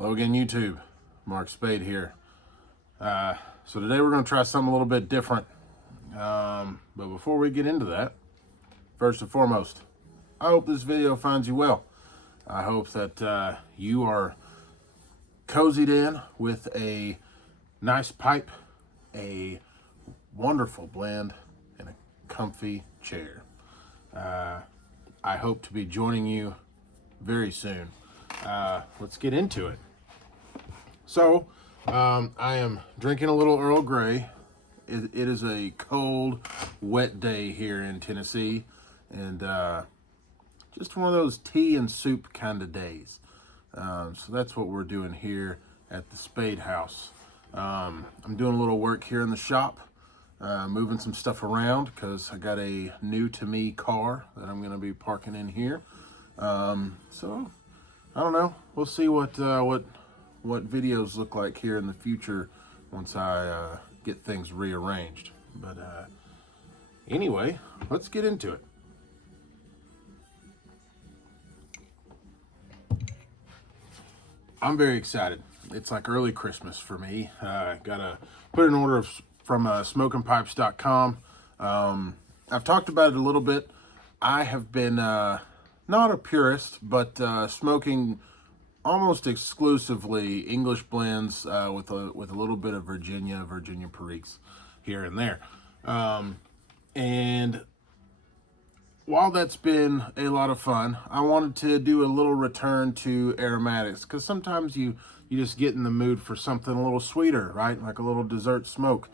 Hello again, YouTube. Mark Spade here. So today we're going to try something a little bit different. But before we get into that, first and foremost, I hope this video finds you well. I hope that you are cozied in with a nice pipe, a wonderful blend, and a comfy chair. I hope to be joining you very soon. Let's get into it. So, I am drinking a little Earl Grey. It is a cold, wet day here in Tennessee, and just one of those tea and soup kind of days. So that's what we're doing here at the Spade House. I'm doing a little work here in the shop, moving some stuff around because I got a new to me car that I'm going to be parking in here. So I don't know. We'll see what videos look like here in the future once I get things rearranged. But anyway, let's get into it. I'm very excited. It's like early Christmas for me. Gotta put an order from smokingpipes.com. I've talked about it a little bit. I have been not a purist, but smoking almost exclusively English blends with a little bit of Virginia Periques here and there. And while that's been a lot of fun, I wanted to do a little return to aromatics because sometimes you just get in the mood for something a little sweeter, right? Like a little dessert smoke.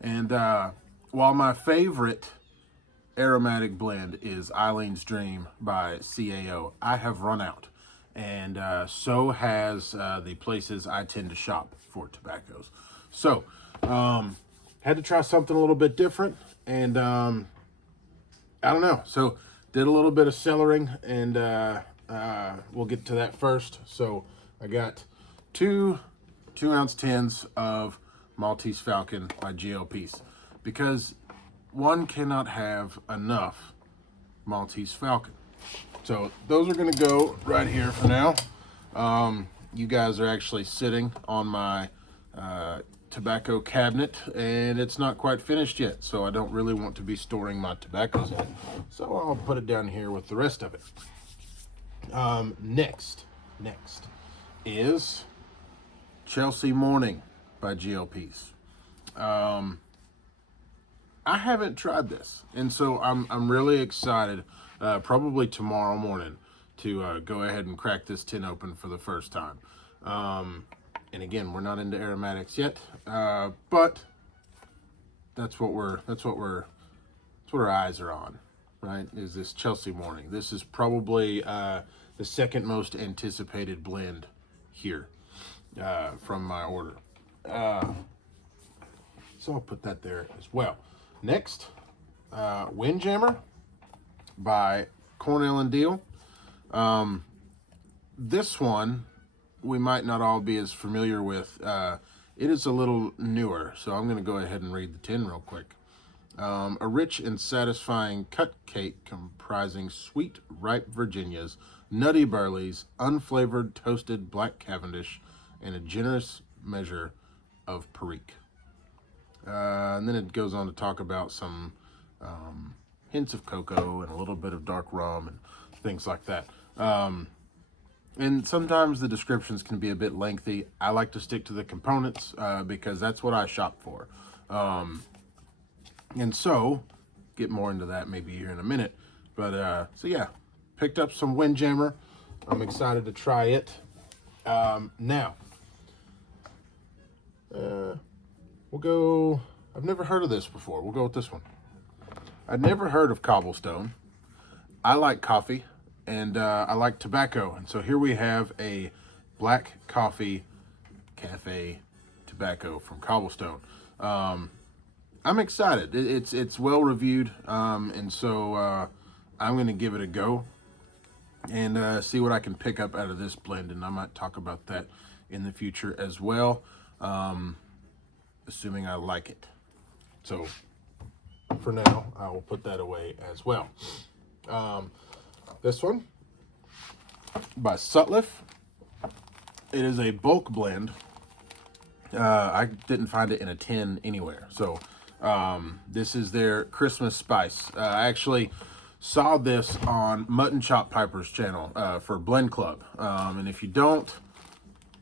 And while my favorite aromatic blend is Eileen's Dream by CAO, I have run out. And so has the places I tend to shop for tobaccos. So, had to try something a little bit different, and I don't know. So, did a little bit of cellaring, and we'll get to that first. So, I got two 2-ounce tins of Maltese Falcon by GLPs, because one cannot have enough Maltese Falcon. So those are going to go right here for now. You guys are actually sitting on my tobacco cabinet, and it's not quite finished yet, so I don't really want to be storing my tobaccos in it. So I'll put it down here with the rest of it. Next is Chelsea Morning by GLPs. I haven't tried this, and so I'm really excited. Probably tomorrow morning to go ahead and crack this tin open for the first time. And again, we're not into aromatics yet, but that's what our eyes are on, right? Is this Chelsea Morning? This is probably the second most anticipated blend here from my order. So I'll put that there as well. Next, Windjammer by Cornell and Deal. This one we might not all be as familiar with. It is a little newer, so I'm going to go ahead and read the tin real quick. A rich and satisfying cut cake comprising sweet, ripe Virginias, nutty Burleys, unflavored toasted black Cavendish, and a generous measure of Perique. And then it goes on to talk about some hints of cocoa and a little bit of dark rum and things like that. And sometimes the descriptions can be a bit lengthy. I like to stick to the components because that's what I shop for. And so, get more into that maybe here in a minute. But so yeah, picked up some Windjammer. I'm excited to try it. Now, we'll go, I've never heard of this before. We'll go with this one. I'd never heard of Cobblestone. I like coffee, and I like tobacco. And so here we have a black coffee cafe tobacco from Cobblestone. I'm excited. It's well reviewed, and so I'm going to give it a go and see what I can pick up out of this blend. And I might talk about that in the future as well, assuming I like it. So for now, I will put that away as well. This one by Sutliff. It is a bulk blend. I didn't find it in a tin anywhere. So this is their Christmas spice. I actually saw this on Mutton Chop Piper's channel for Blend Club. And if you don't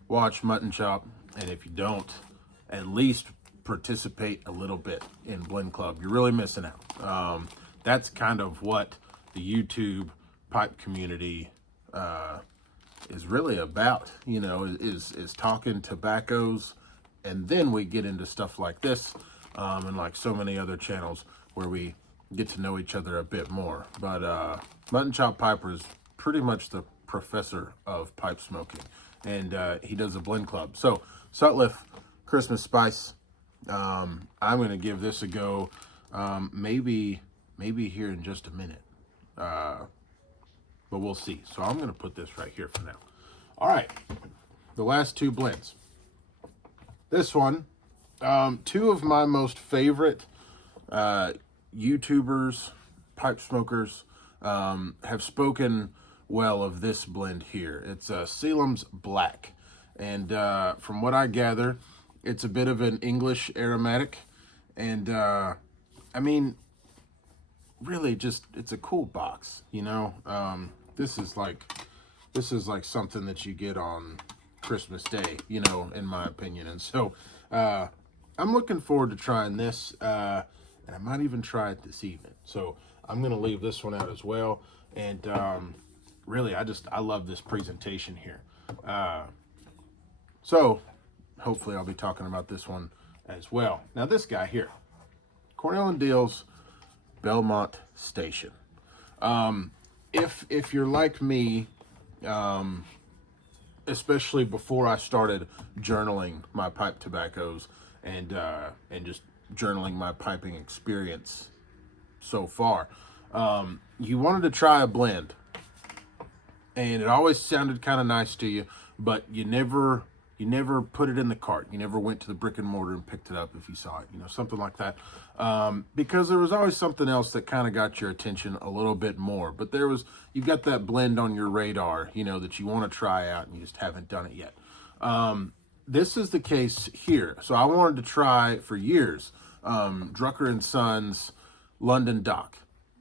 watch Mutton Chop, and if you don't at least participate a little bit in Blend Club, you're really missing out. That's kind of what the YouTube pipe community is really about, you know, is talking tobaccos, and then we get into stuff like this, and like so many other channels where we get to know each other a bit more. But Mutton Chop Piper is pretty much the professor of pipe smoking, and he does a blend club. So Sutliff Christmas Spice, I'm going to give this a go, maybe here in just a minute. But we'll see. So I'm going to put this right here for now. All right, the last two blends. This one, two of my most favorite YouTubers, pipe smokers, have spoken well of this blend here. It's Sealam's Black. And from what I gather, it's a bit of an English aromatic. And I mean, really just, it's a cool box, you know. This is like something that you get on Christmas Day, you know, in my opinion. And so I'm looking forward to trying this, and I might even try it this evening. So I'm going to leave this one out as well. And really, I love this presentation here. So hopefully I'll be talking about this one as well. Now this guy here, Cornell and Deal's Belmont Station. If you're like me, especially before I started journaling my pipe tobaccos and just journaling my piping experience so far, you wanted to try a blend, and it always sounded kind of nice to you, but you never put it in the cart. You never went to the brick and mortar and picked it up if you saw it, you know, something like that. Because there was always something else that kind of got your attention a little bit more. But you've got that blend on your radar, you know, that you want to try out and you just haven't done it yet. This is the case here. So I wanted to try for years, Drucker and Sons London Dock.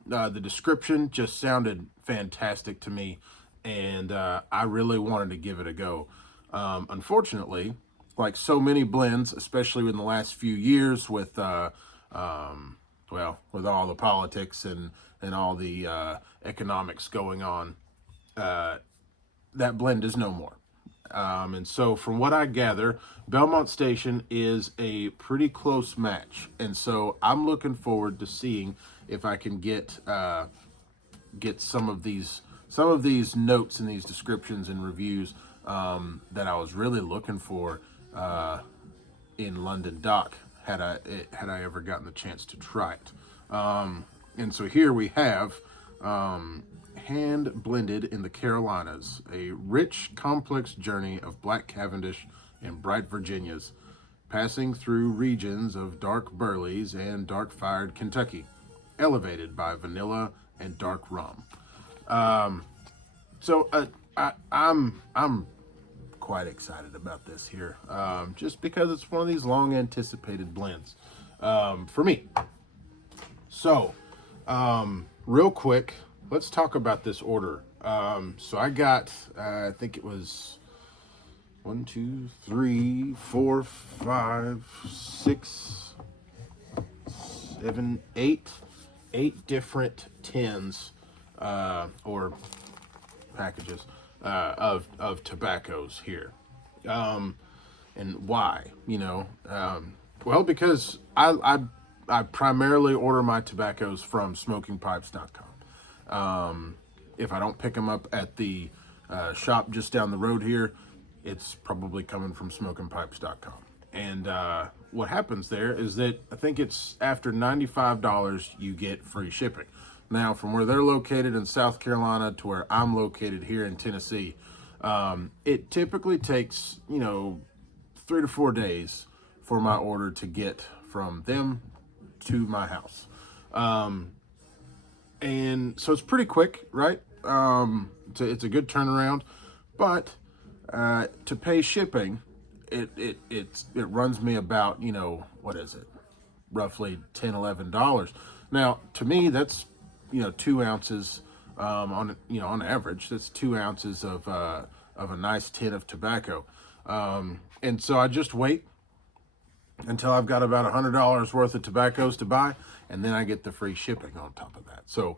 The description just sounded fantastic to me, and I really wanted to give it a go. Unfortunately, like so many blends, especially in the last few years with, with all the politics and all the economics going on, that blend is no more. And so from what I gather, Belmont Station is a pretty close match. And so I'm looking forward to seeing if I can get some of these notes and these descriptions and reviews that I was really looking for in London Dock had I ever gotten the chance to try it. And so here we have hand blended in the Carolinas, a rich, complex journey of Black Cavendish and bright Virginias, passing through regions of dark Burleys and dark-fired Kentucky, elevated by vanilla and dark rum. So I'm quite excited about this here, just because it's one of these long-anticipated blends for me. So, real quick, let's talk about this order. So I got, I think it was 1, 2, 3, 4, 5, 6, 7, 8 different tins or packages of tobaccos here. And why? You know, well, because I primarily order my tobaccos from smokingpipes.com. If I don't pick them up at the shop just down the road here, it's probably coming from smokingpipes.com. And what happens there is that I think it's after $95 you get free shipping. Now, from where they're located in South Carolina to where I'm located here in Tennessee, it typically takes, 3 to 4 days for my order to get from them to my house. And so it's pretty quick, right? It's a good turnaround, but To pay shipping, it runs me about, you know, what is it, roughly $10-11. Now to me that's, you know, 2 ounces, on, you know, on average that's 2 ounces of a nice tin of tobacco, and so I just wait until I've got about $100 worth of tobaccos to buy, and then I get the free shipping on top of that. So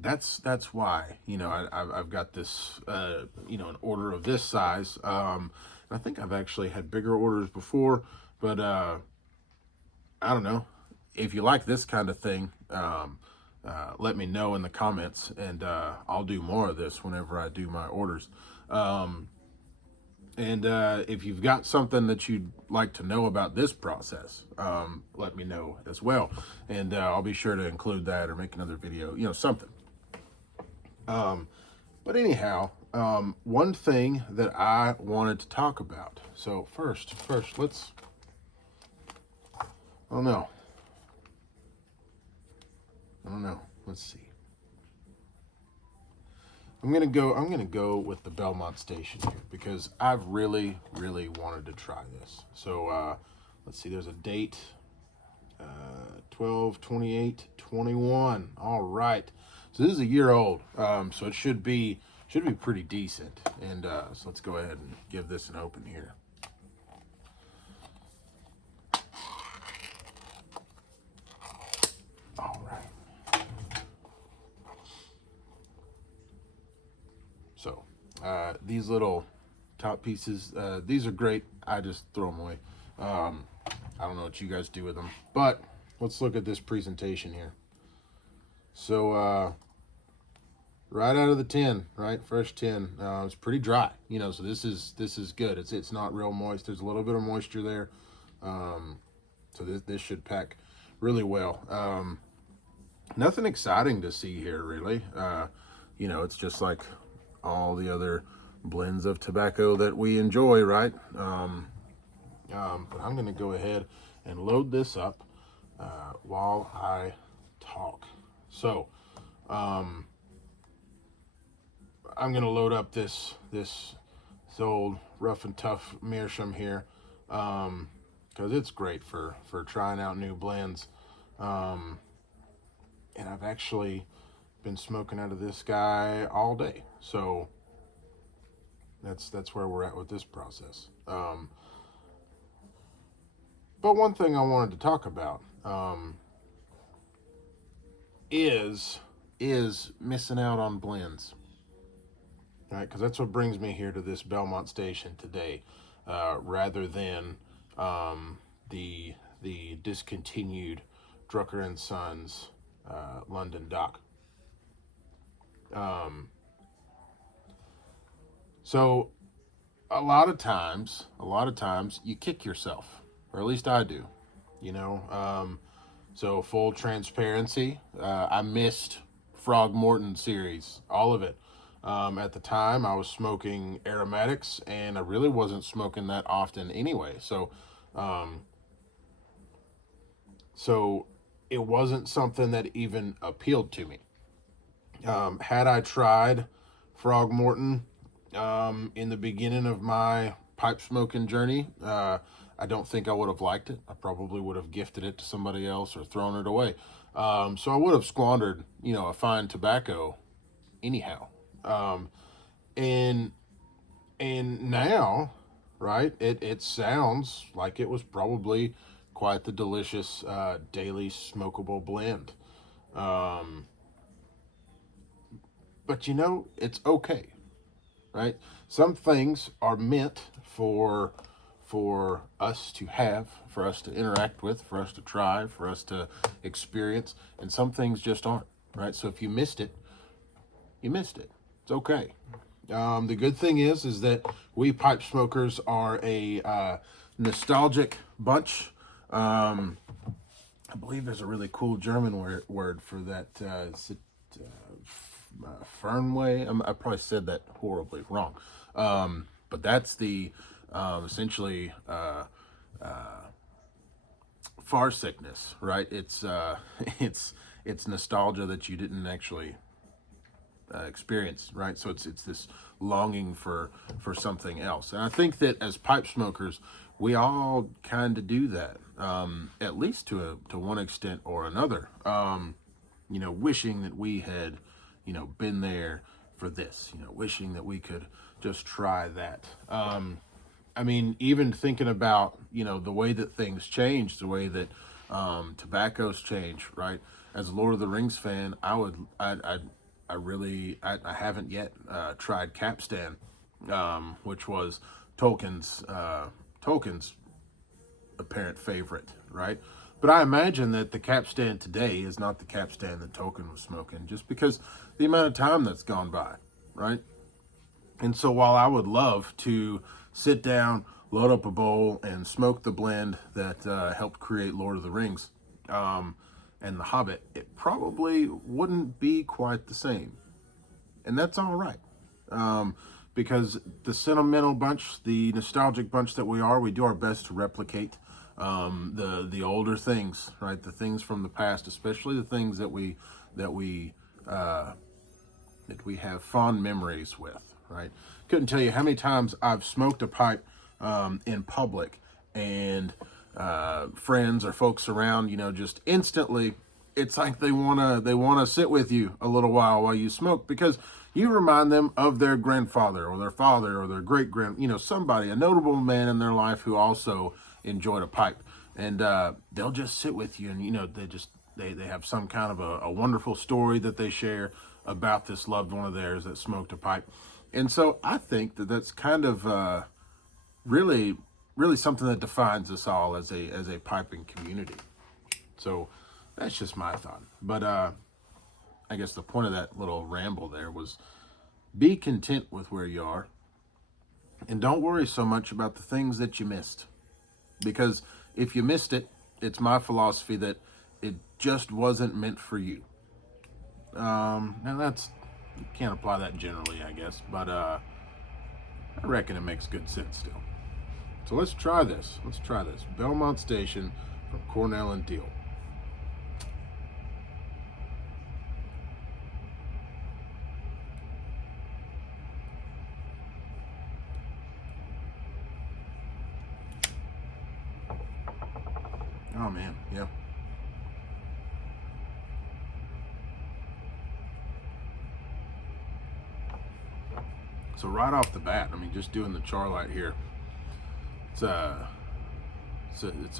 that's why, you know, I've got this, you know, an order of this size. I think I've actually had bigger orders before, but I don't know. If you like this kind of thing, let me know in the comments, and I'll do more of this whenever I do my orders. And if you've got something that you'd like to know about this process, let me know as well. And I'll be sure to include that or make another video, you know, something. But anyhow, one thing that I wanted to talk about. So first, let's, oh no. I don't know. Let's see. I'm gonna go with the Belmont station here because I've really wanted to try this. So let's see, there's a date, 12/28/21. All right, so this is a year old, so it should be pretty decent. And so let's go ahead and give this an open here. All right. So these little top pieces, these are great. I just throw them away. I don't know what you guys do with them, but let's look at this presentation here. So right out of the tin, right, fresh tin, it's pretty dry, you know, so this is good. It's not real moist. There's a little bit of moisture there, so this should pack really well. Nothing exciting to see here, really. You know, it's just like all the other blends of tobacco that we enjoy, right? But I'm going to go ahead and load this up while I talk. So I'm going to load up this old rough and tough meerschaum here, because it's great for trying out new blends. And I've actually been smoking out of this guy all day, so that's where we're at with this process. But one thing I wanted to talk about is missing out on blends, right? Because that's what brings me here to this Belmont station today, rather than the discontinued Drucker and Sons London Dock. So a lot of times you kick yourself, or at least I do, you know. So full transparency, I missed Frog-Morton series, all of it. At the time I was smoking aromatics, and I really wasn't smoking that often anyway, so so it wasn't something that even appealed to me. Had I tried Frog-Morton in the beginning of my pipe smoking journey, I don't think I would have liked it. I probably would have gifted it to somebody else or thrown it away. So I would have squandered, you know, a fine tobacco anyhow. And now, right, it sounds like it was probably quite the delicious daily smokable blend. But you know, it's okay, right? Some things are meant for us to have, for us to interact with, for us to try, for us to experience, and some things just aren't, right? So if you missed it, you missed it. It's okay. The good thing is that we pipe smokers are a nostalgic bunch. I believe there's a really cool German word for that. Fernway. I probably said that horribly wrong, but that's the essentially far sickness, right? It's it's nostalgia that you didn't actually experience, right? So it's this longing for something else. And I think that as pipe smokers, we all kind of do that, at least to one extent or another. Wishing that we had, been there for this. Wishing that we could just try that. I mean, even thinking about, the way that things change, the way that tobaccos change, right? As a Lord of the Rings fan, I haven't yet tried Capstan, which was Tolkien's apparent favorite, right? But I imagine that the Capstan today is not the Capstan that Tolkien was smoking, just because the amount of time that's gone by, right? And so while I would love to sit down, load up a bowl, and smoke the blend that helped create Lord of the Rings and The Hobbit, it probably wouldn't be quite the same. And that's all right. Because the sentimental bunch, the nostalgic bunch that we are, we do our best to replicate the older things, right? The things from the past, especially the things that we have fond memories with, right? Couldn't tell you how many times I've smoked a pipe in public, and friends or folks around, just instantly, it's like they wanna sit with you a little while you smoke, because you remind them of their grandfather or their father or their somebody, a notable man in their life who also enjoyed a pipe, and they'll just sit with you, and they have some kind of a wonderful story that they share about this loved one of theirs that smoked a pipe. And so I think that that's kind of really, really something that defines us all as a piping community. So that's just my thought. But I guess the point of that little ramble there was be content with where you are, and don't worry so much about the things that you missed. Because if you missed it, it's my philosophy that it just wasn't meant for you. Now you can't apply that generally, I guess, but I reckon it makes good sense still. So let's try this. Belmont Station from Cornell and Deal. Oh man, yeah. So right off the bat, I mean, just doing the char light here, it's a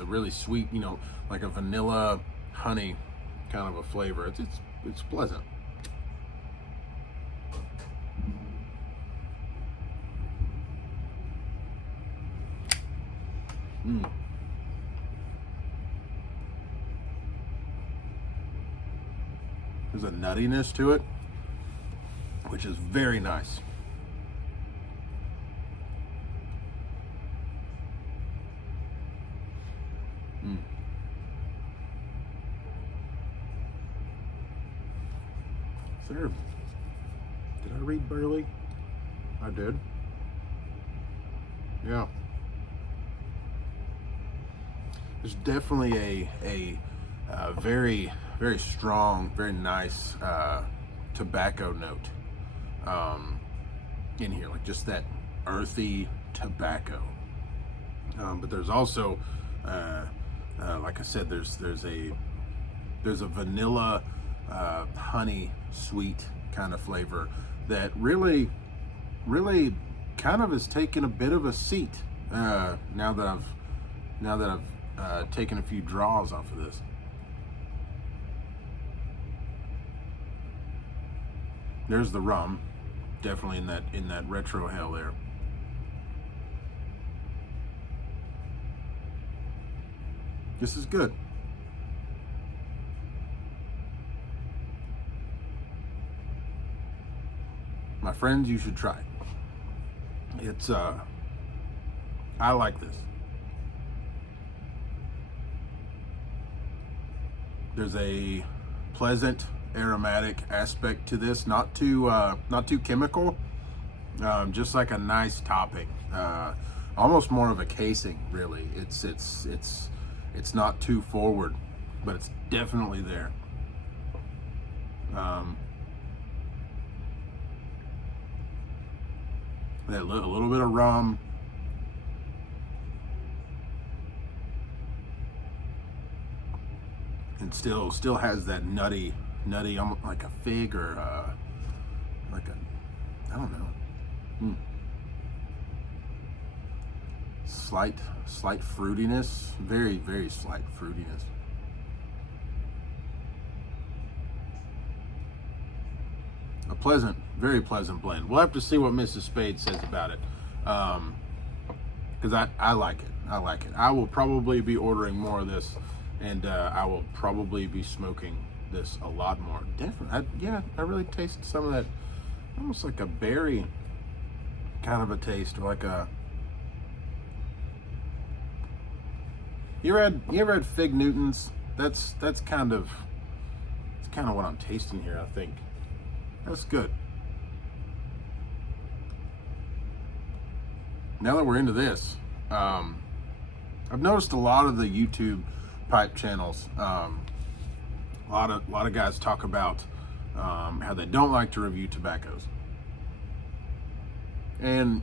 really sweet, like a vanilla honey kind of a flavor. It's pleasant. There's a nuttiness to it, which is very nice. Did I read Burley? I did. Yeah. There's definitely a very, very strong, very nice tobacco note in here, like just that earthy tobacco. But there's also, like I said, there's a vanilla, honey, sweet kind of flavor that really kind of has taken a bit of a seat now that I've taken a few draws off of this. There's the rum, definitely in that retro hell there. This is good. My friends, you should try it. It's I like this. There's a pleasant aromatic aspect to this, not too chemical, just like a nice topping, almost more of a casing, really. It's not too forward, but it's definitely there. a little bit of rum. And still has that nutty, almost like a fig or like a, I don't know. Slight fruitiness, very slight fruitiness. A pleasant, very pleasant blend. We'll have to see what Mrs. Spade says about it, because I like it. I like it. I will probably be ordering more of this, and I will probably be smoking this a lot more. Definitely, I really tasted some of that, almost like a berry kind of a taste, or like a. You ever had Fig Newtons? That's kind of what I'm tasting here, I think. That's good. Now that we're into this, I've noticed a lot of the YouTube pipe channels. A lot of guys talk about how they don't like to review tobaccos, and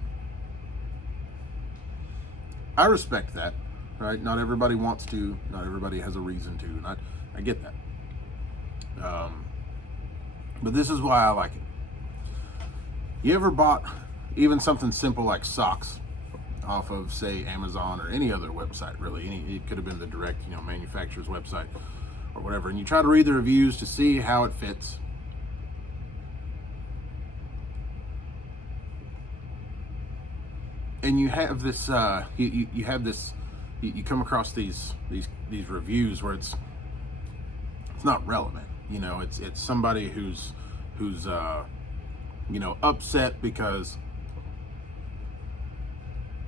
I respect that. Right? Not everybody wants to. Not everybody has a reason to. And I get that. But this is why I like it. You ever bought even something simple like socks off of, say, Amazon or any other website, really? It could have been the direct, manufacturer's website or whatever. And you try to read the reviews to see how it fits. And you have this, you have this. You come across these reviews where it's not relevant. It's somebody who's upset because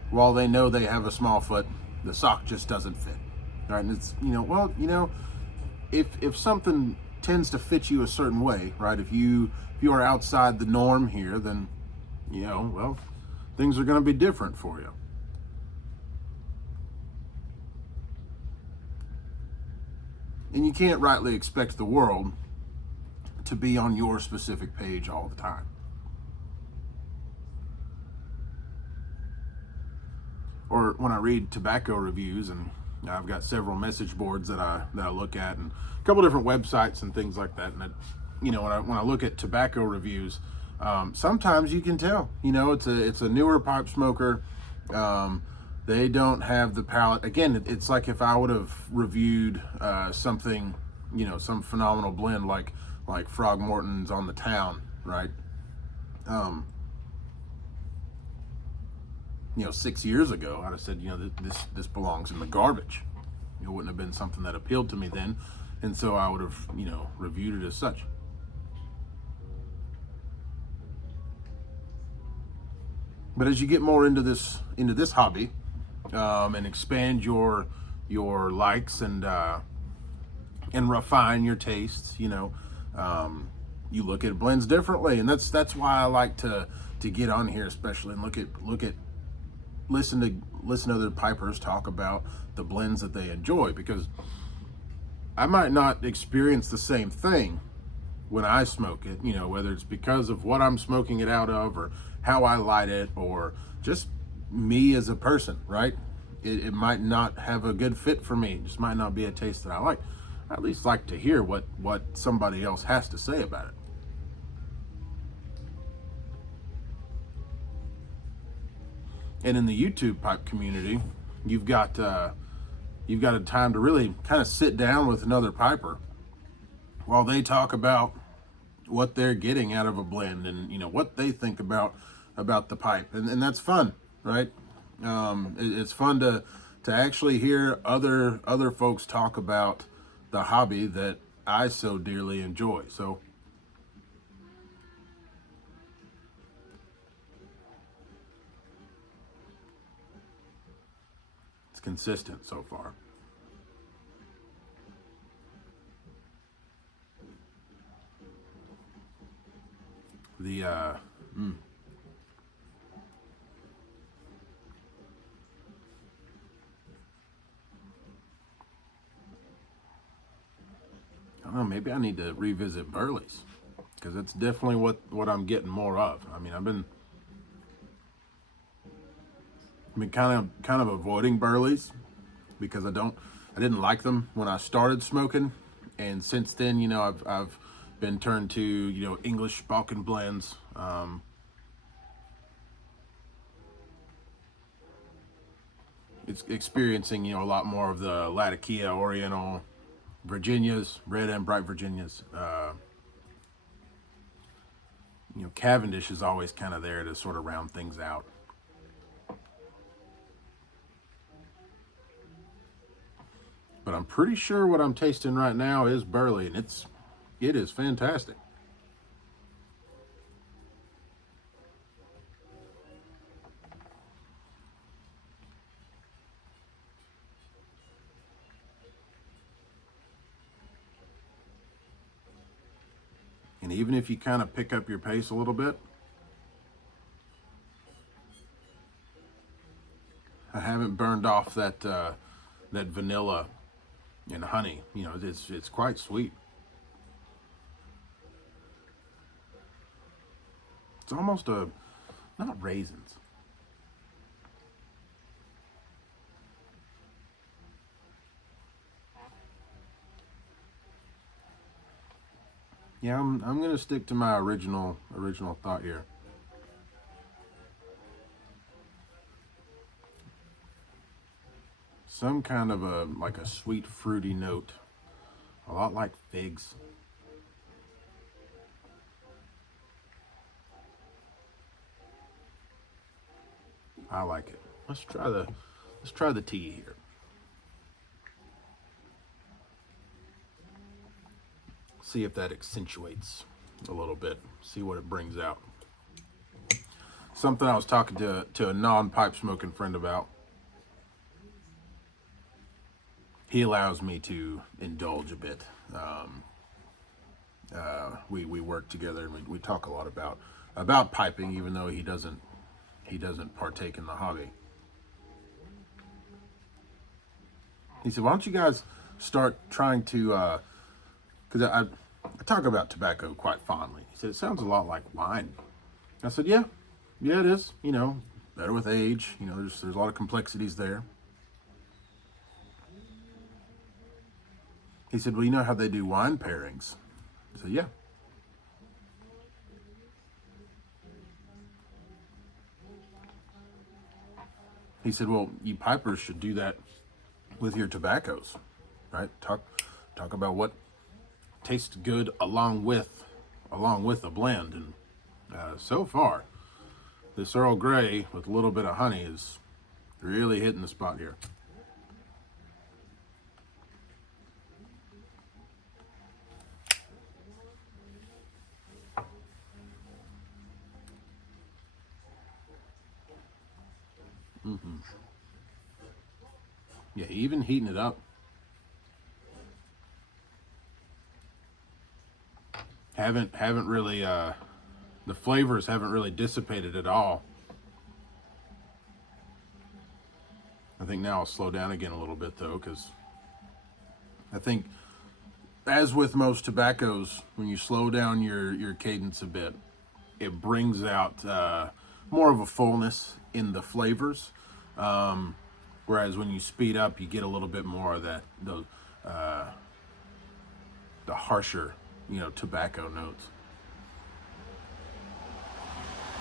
while they know they have a small foot, the sock just doesn't fit. Right? And it's if something tends to fit you a certain way, right? If you are outside the norm here, then things are going to be different for you. And you can't rightly expect the world to be on your specific page all the time. Or when I read tobacco reviews, and I've got several message boards that I look at, and a couple different websites and things like that. And when I look at tobacco reviews, sometimes you can tell. It's a newer pipe smoker. They don't have the palate. Again, it's like if I would have reviewed something, some phenomenal blend like Frog Morton's on the Town, right? 6 years ago, I'd have said, this belongs in the garbage. It wouldn't have been something that appealed to me then, and so I would have, reviewed it as such. But as you get more into this hobby, and expand your likes and refine your tastes, you look at blends differently, and that's why I like to get on here, especially, and listen to other pipers talk about the blends that they enjoy, because I might not experience the same thing when I smoke it, whether it's because of what I'm smoking it out of, or how I light it, or just me as a person, right? It might not have a good fit for me. It just might not be a taste that I like. I at least like to hear what somebody else has to say about it. And in the YouTube pipe community, you've got a time to really kind of sit down with another piper while they talk about what they're getting out of a blend, and what they think about the pipe, and that's fun, right? It's fun to actually hear other folks talk about the hobby that I so dearly enjoy. So it's consistent so far. The I don't know, maybe I need to revisit Burley's, because it's definitely what I'm getting more of. I mean, I've been kind of avoiding burleys because I didn't like them when I started smoking, and since then, you know, I've been turned to, you know, English Balkan blends. It's experiencing, you know, a lot more of the Latakia, Oriental, Virginias, red and bright Virginias. You know, Cavendish is always kind of there to sort of round things out. But I'm pretty sure what I'm tasting right now is burley, and it is fantastic. And even if you kind of pick up your pace a little bit, I haven't burned off that that vanilla and honey. You know, it's quite sweet. It's almost not raisins. Yeah, I'm gonna stick to my original thought here. Some kind of like a sweet fruity note, a lot like figs. I like it. Let's try the tea here. See if that accentuates a little bit. See what it brings out. Something I was talking to a non-pipe smoking friend about. He allows me to indulge a bit. We work together and we talk a lot about piping, even though he doesn't partake in the hobby. He said, "Why don't you guys start trying to?" Because I talk about tobacco quite fondly. He said, "It sounds a lot like wine." I said, "Yeah, yeah, it is. You know, better with age. You know, there's a lot of complexities there." He said, "Well, you know how they do wine pairings?" I said, "Yeah." He said, "Well, you pipers should do that with your tobaccos, right? Talk about what tastes good along with a blend." And so far, this Earl Grey with a little bit of honey is really hitting the spot here. Yeah, even heating it up. Haven't really the flavors haven't really dissipated at all. I think now I'll slow down again a little bit though, because I think, as with most tobaccos, when you slow down your cadence a bit, it brings out more of a fullness in the flavors. Whereas when you speed up, you get a little bit more of that the harsher, you know, tobacco notes.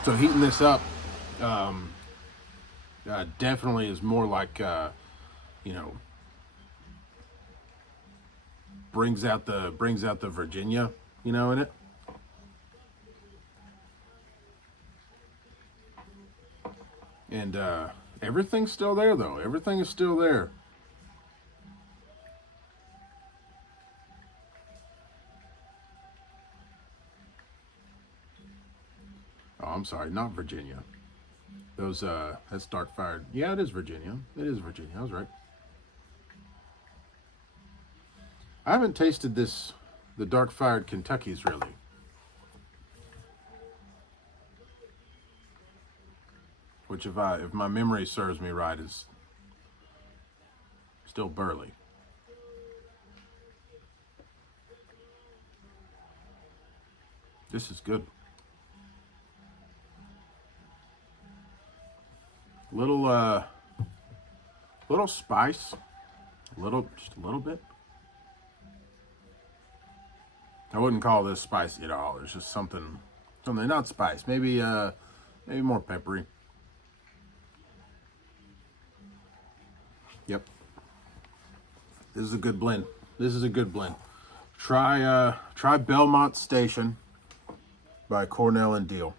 So heating this up definitely is more like you know, brings out the Virginia, you know, in it. And everything's still there though. Everything is still there. Oh, I'm sorry, not Virginia. Those that's dark fired. Yeah, it is Virginia. It is Virginia. I was right. I haven't tasted the dark fired Kentuckies really. Which, if my memory serves me right, is still burley. This is good. Little little spice, just a little bit. I wouldn't call this spicy at all. There's just something not spice. Maybe more peppery. Yep. This is a good blend. This is a good blend. Try Belmont Station by Cornell and Deal.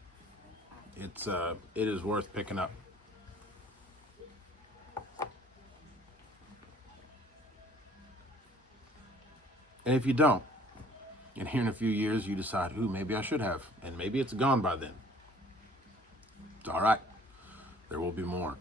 It is worth picking up. And if you don't, and here in a few years you decide, ooh, maybe I should have, and maybe it's gone by then. It's all right. There will be more.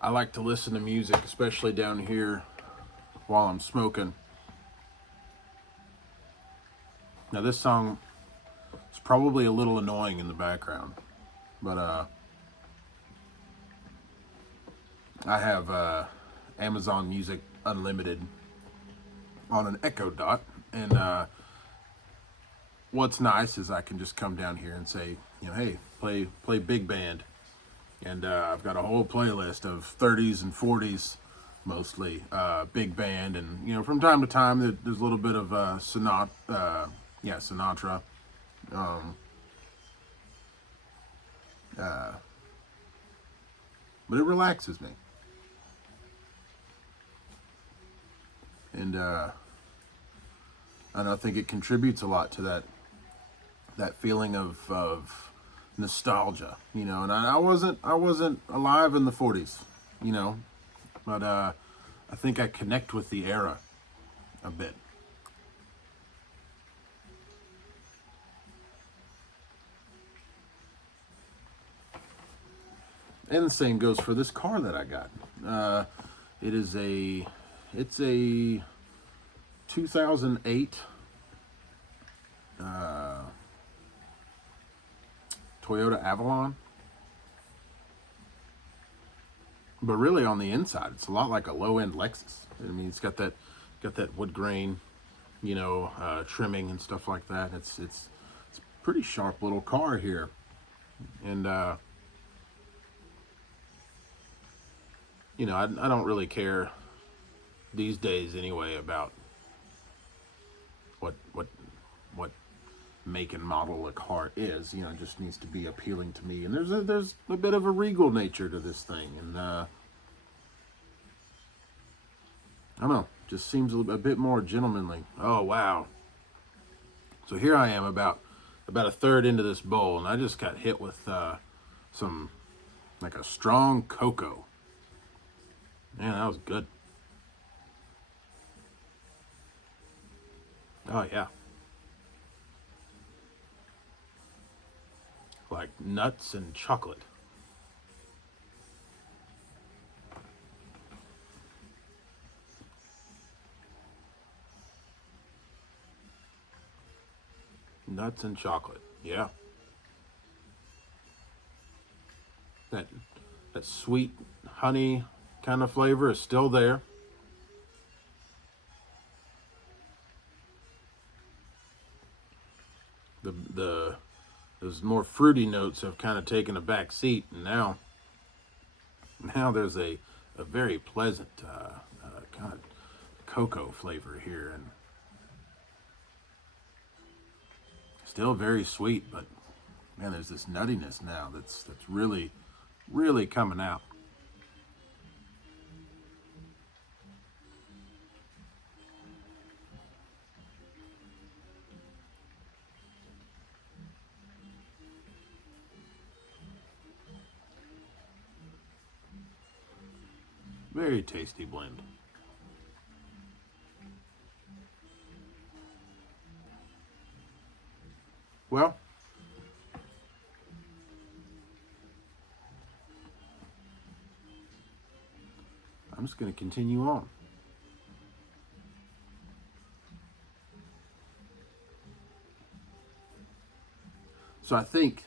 I like to listen to music, especially down here while I'm smoking. Now this song is probably a little annoying in the background, but I have Amazon Music Unlimited on an Echo Dot, and what's nice is I can just come down here and say, hey, play big band. And I've got a whole playlist of 30s and 40s, mostly big band, and from time to time there's a little bit of Sinatra. But it relaxes me, and I think it contributes a lot to that feeling of nostalgia, and I wasn't alive in the 40s, but I think I connect with the era a bit. And the same goes for this car that I got. It's a 2008 Toyota Avalon. But really on the inside, it's a lot like a low-end Lexus. I mean, it's got that wood grain, trimming and stuff like that. It's a pretty sharp little car here. And I don't really care these days anyway about what make and model a car is. It just needs to be appealing to me. And there's a bit of a regal nature to this thing, and I don't know, just seems a bit more gentlemanly. Oh wow! So here I am about a third into this bowl, and I just got hit with some like a strong cocoa. Man, that was good. Oh yeah. Like nuts and chocolate. Nuts and chocolate, yeah. That sweet honey kind of flavor is still there. Those more fruity notes have kind of taken a back seat, and now there's a very pleasant kind of cocoa flavor here, and still very sweet, but man, there's this nuttiness now that's really coming out. Very tasty blend. Well, I'm just going to continue on. So I think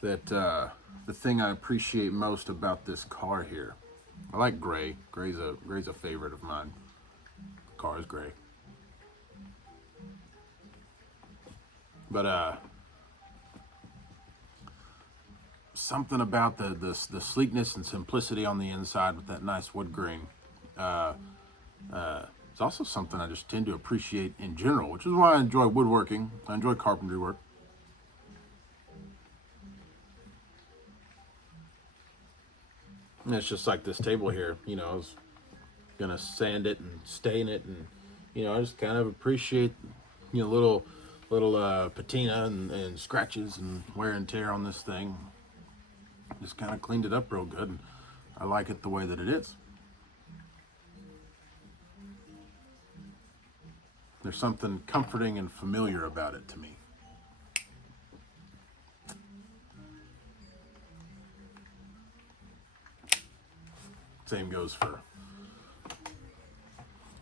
that the thing I appreciate most about this car here, I like gray. Gray's a favorite of mine. The car is gray. But something about the sleekness and simplicity on the inside with that nice wood grain. It's also something I just tend to appreciate in general, which is why I enjoy woodworking. I enjoy carpentry work. And it's just like this table here, you know, I was gonna sand it and stain it, and you know, I just kind of appreciate, you know, little patina and scratches and wear and tear on this thing. Just kind of cleaned it up real good, and I like it the way that it is. There's something comforting and familiar about it to me. Same goes for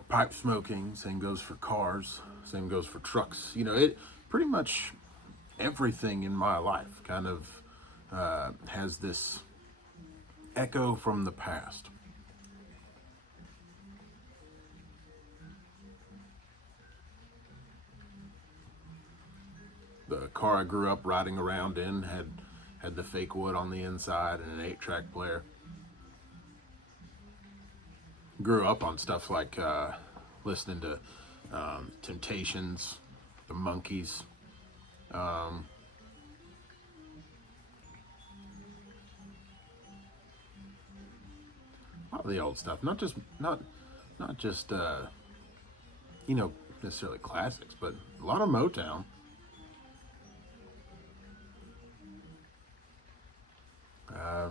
pipe smoking, same goes for cars, same goes for trucks. You know, it pretty much everything in my life kind of has this echo from the past. The car I grew up riding around in had the fake wood on the inside and an 8-track player. Grew up on stuff like listening to Temptations, the Monkees, a lot of the old stuff. Not just you know, necessarily classics, but a lot of Motown.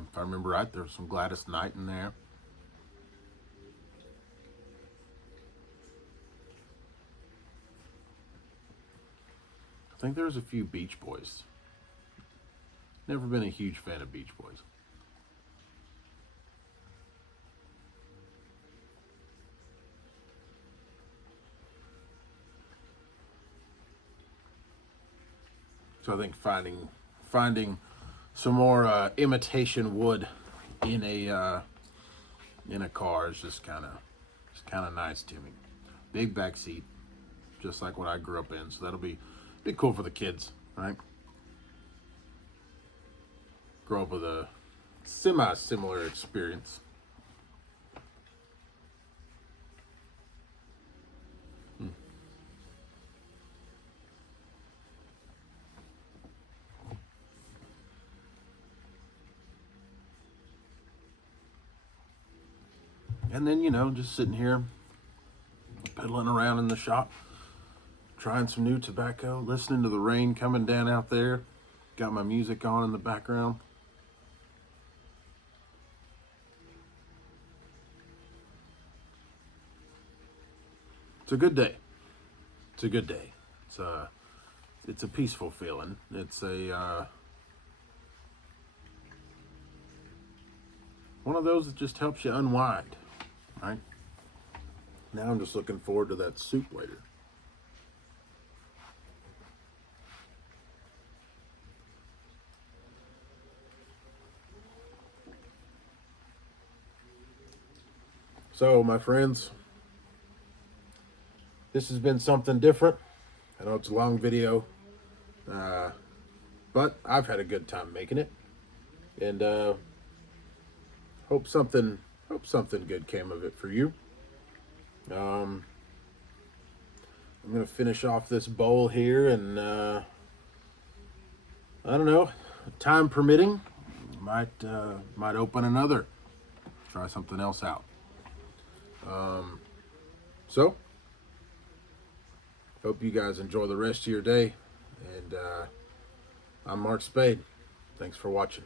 If I remember right, there was some Gladys Knight in there. I think there was a few Beach Boys. Never been a huge fan of Beach Boys. So I think finding some more imitation wood in a car is just kind of nice to me. Big back seat, just like what I grew up in. So that'll be cool for the kids, right? Grow up with a semi-similar experience. And then, you know, just sitting here, pedaling around in the shop, trying some new tobacco, listening to the rain coming down out there. Got my music on in the background. It's a good day. It's a good day. It's a peaceful feeling. It's a one of those that just helps you unwind, right? Now I'm just looking forward to that soup later. So, my friends, this has been something different. I know it's a long video, but I've had a good time making it, and hope something good came of it for you. I'm gonna finish off this bowl here, and I don't know, time permitting, might open another, try something else out. So hope you guys enjoy the rest of your day, and I'm Mark Spade. Thanks for watching.